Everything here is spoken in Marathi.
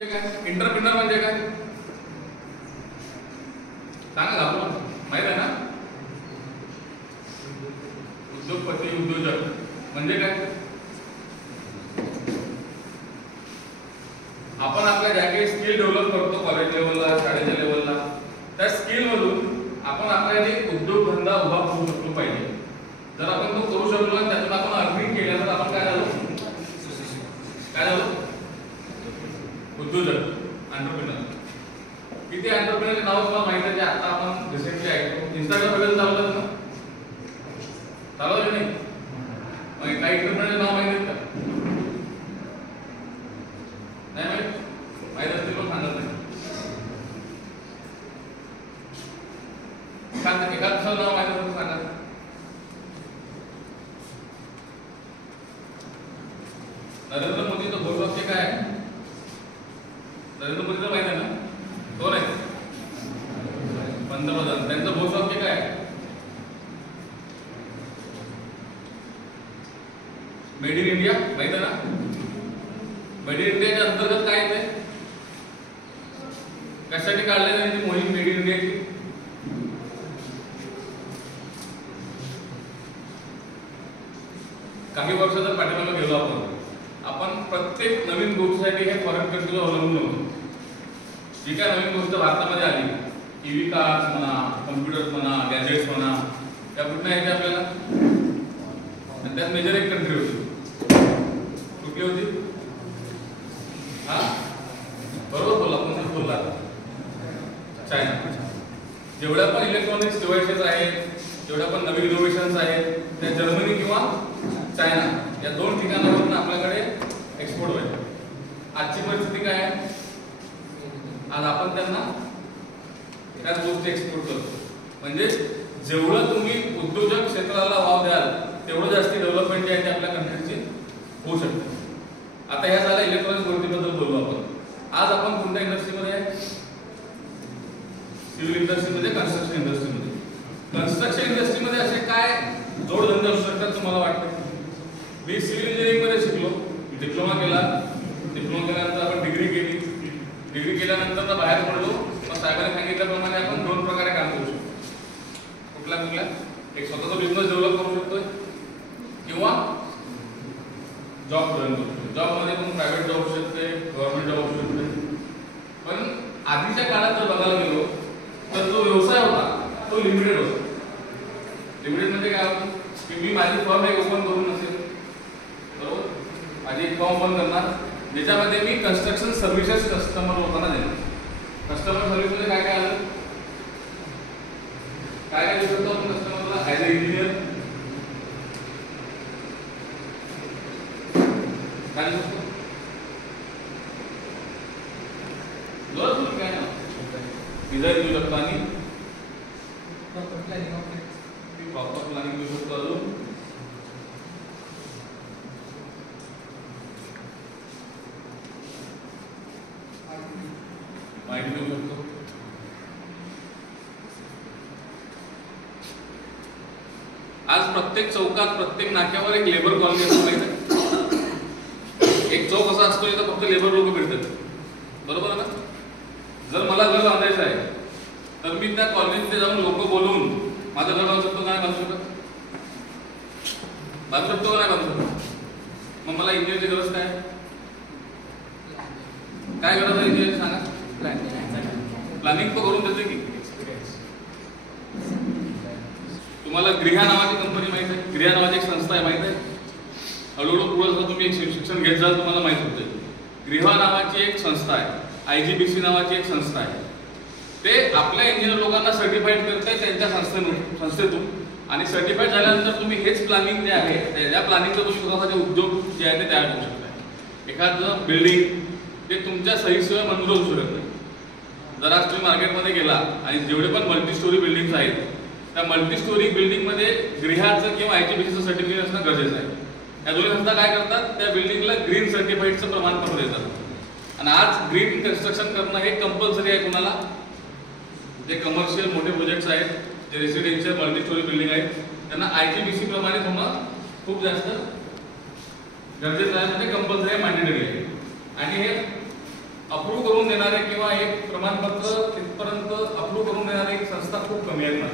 एंटरप्रेन्योर म्हणजे काय सांगा आपण माहित आहे ना? उद्योगपती उद्योजक म्हणजे काय? आपण आपल्या ज्या काही स्किल डेव्हलप करतो कॉलेज लेवलला शाळेच्या लेवलला त्या स्किल मधून आपण आपला एक उद्योगधंदा उभा करू शकलो पाहिजे. जर आपण तो करू शकलो आणि त्यातून आपण अर्निंग केलं तर आपण काय झालो? उद्योजक एंटरप्रेन्योर. किती एंटरप्रेन्योर नाव तुम्हाला माहिती आहे? आता आपण रिसेंटली ऐकतो इंस्टाग्राम वगैरे चालवतात ना, चालवलं नाही? मग काही एंटरप्रेन्योर नाव माहिती आहेत का? नाही माहित असतील पण सांगत नाही. एखादं नाव माहिती असेल सांगा. नरेंद्र मोदीचं घोषवाक्य काय आहे? नरेंद्र मोदीचं माहिती आहे ना? कोण आहे पंतप्रधान? त्यांचं घोषवाक्य काय आहे? Made in India. माहिती आहे ना? मेड इन इंडियाच्या अंतर्गत काय येते? कशासाठी काढली त्यांची मोहीम मेड इन इंडियाची? काही वर्ष जर पाठीमागे गेलो आपण प्रत्येक नवीन गोष्टीसाठी हे फॉरेन कंट्रीवर अवलंबून होतो. जी काय नवीन गोष्ट भारतामध्ये आली, ईव्ही कार्स म्हणा, कम्प्युटर्स म्हणा, गॅजेट्स म्हणा, त्या कुठल्या यायच्या आपल्याला? आणि त्यात मेजर एक कंट्री होती. कुठली होती? हा बरोबर बोला, कोणीच बोलला? चायना. जेवढ्या पण इलेक्ट्रॉनिक्स डिव्हाइसेस आहेत, जेवढ्या पण नवीन इनोव्हेशन्स आहेत, त्या जर्मनी किंवा चायना या दोन ठिकाणावरून आपल्याकडे एक्सपोर्ट व्हायचे. आजची परिस्थिती काय आहे? आज आपण त्यांना त्याच गोष्टी एक्सपोर्ट करतो. म्हणजे जेवढं तुम्ही उद्योजक क्षेत्राला वाव द्याल तेवढं जास्ती डेव्हलपमेंट जी आहे ती आपल्या कंट्रीची होऊ शकते. आता ह्या झाल्या इलेक्ट्रॉनिक्स गोष्टीबद्दल बोलू आपण. आज आपण कोणत्या इंडस्ट्रीमध्ये आहे? सिव्हिल इंडस्ट्रीमध्ये, कन्स्ट्रक्शन इंडस्ट्रीमध्ये. कन्स्ट्रक्शन इंडस्ट्रीमध्ये असे काय जोडधंदे असू शकतात तुम्हाला वाटतं? मी सिव्हिल इंजिनिअरिंग मध्ये शिकलो, डिप्लोमा केला, डिप्लोमा केल्यानंतर आपण डिग्री केली, डिग्री केल्यानंतर बाहेर पडलो. मग साहेबांनी सांगितल्याप्रमाणे आपण दोन प्रकारे काम करू शकतो. कुठल्या? एक स्वतःचा बिझनेस डेव्हलप करू शकतोय किंवा जॉब जॉईन करू शकतो. जॉबमध्ये पण प्रायव्हेट जॉब होऊ शकते, गव्हर्नमेंट जॉब होऊ शकते. पण आधीच्या काळात जर बघायला गेलो तर जो व्यवसाय होता तो लिमिटेड होता. लिमिटेड म्हणजे काय होतं की मी माझी फर्म एक ओपन करून नसेल, बरोबर, माझी एक फर्म ओपन करणार ज्याच्यामध्ये मी कन्स्ट्रक्शन सर्व्हिसेस कस्टमर लोकांना देणार. कस्टमर सर्व्हिस मध्ये काय काय आलं? काय काय देऊ शकतो आपण कस्टमरला? ॲज अ इंजिनियर काय देऊ शकतो? काय ना डिझाईन देऊ शकतो आणि प्रॉपर प्लॅनिंग देऊ शकतो. अजून माहिती देऊ शकतो. आज प्रत्येक चौकात, प्रत्येक नाक्यावर एक लेबर कॉलनी असतो. एक चौक असा असतो जिथे फक्त लेबर लोक भेटतात, बरोबर ना? जर मला घर बांधायचं आहे तर मी त्या कॉलनीमध्ये जाऊन लोक बोलवून माझं घर बांधू शकतो का नाही बांधू शकत? बांधू शकतो का नाही बांधू शकत? मग मला इंजिनियरची गरज काय? काय गरज आहे इंजिनियर? सांगा. प्लॅनिंग तो करून देते की. तुम्हाला गृहा नावाची कंपनी माहिती आहे? गृहा नावाची एक संस्था आहे, माहिती आहे? हळूहळू पुढे जर तुम्ही शिक्षण घेत जाल तुम्हाला माहित होते. गृहा नावाची एक संस्था आहे, IGBC नावाची एक संस्था आहे. ते आपल्या इंजिनियर लोकांना सर्टिफाईड करते त्यांच्या संस्थेतून. आणि सर्टिफाईड झाल्यानंतर तुम्ही हेच प्लॅनिंग जे आहे त्या प्लॅनिंगचं तुम्ही स्वतःचे उद्योग जे आहे ते तयार करू शकता. एखादं बिल्डिंग ते तुमच्या सहीशिवाय मंजूर होऊ शकत नाही. जर आज तुम्ही मार्केटमध्ये गेला आणि जेवढे पण मल्टी स्टोरी बिल्डिंग्स आहेत त्या मल्टी स्टोरी बिल्डिंगमध्ये गृहाचं किंवा IGBCचं सर्टिफिकेट असणं गरजेचं आहे. या दोन्ही संस्था काय करतात? त्या बिल्डिंगला ग्रीन सर्टिफाईडचं प्रमाणपत्र देतात. आणि आज ग्रीन कन्स्ट्रक्शन करणं हे कंपल्सरी आहे. कुणाला? जे कमर्शियल मोठे प्रोजेक्ट्स आहेत, जे रेसिडेन्शियल मल्टी स्टोरी बिल्डिंग आहेत, त्यांना IGBC प्रमाणे होणं खूप जास्त गरजेचं आहे. म्हणजे कंपल्सरी आहे, मॅन्डेटरी आहे. आणि हे अप्रूव्ह करून देणारे किंवा एक प्रमाणपत्र तिथपर्यंत अप्रूव्ह करून देणारी एक संस्था खूप कमी आहेत ना.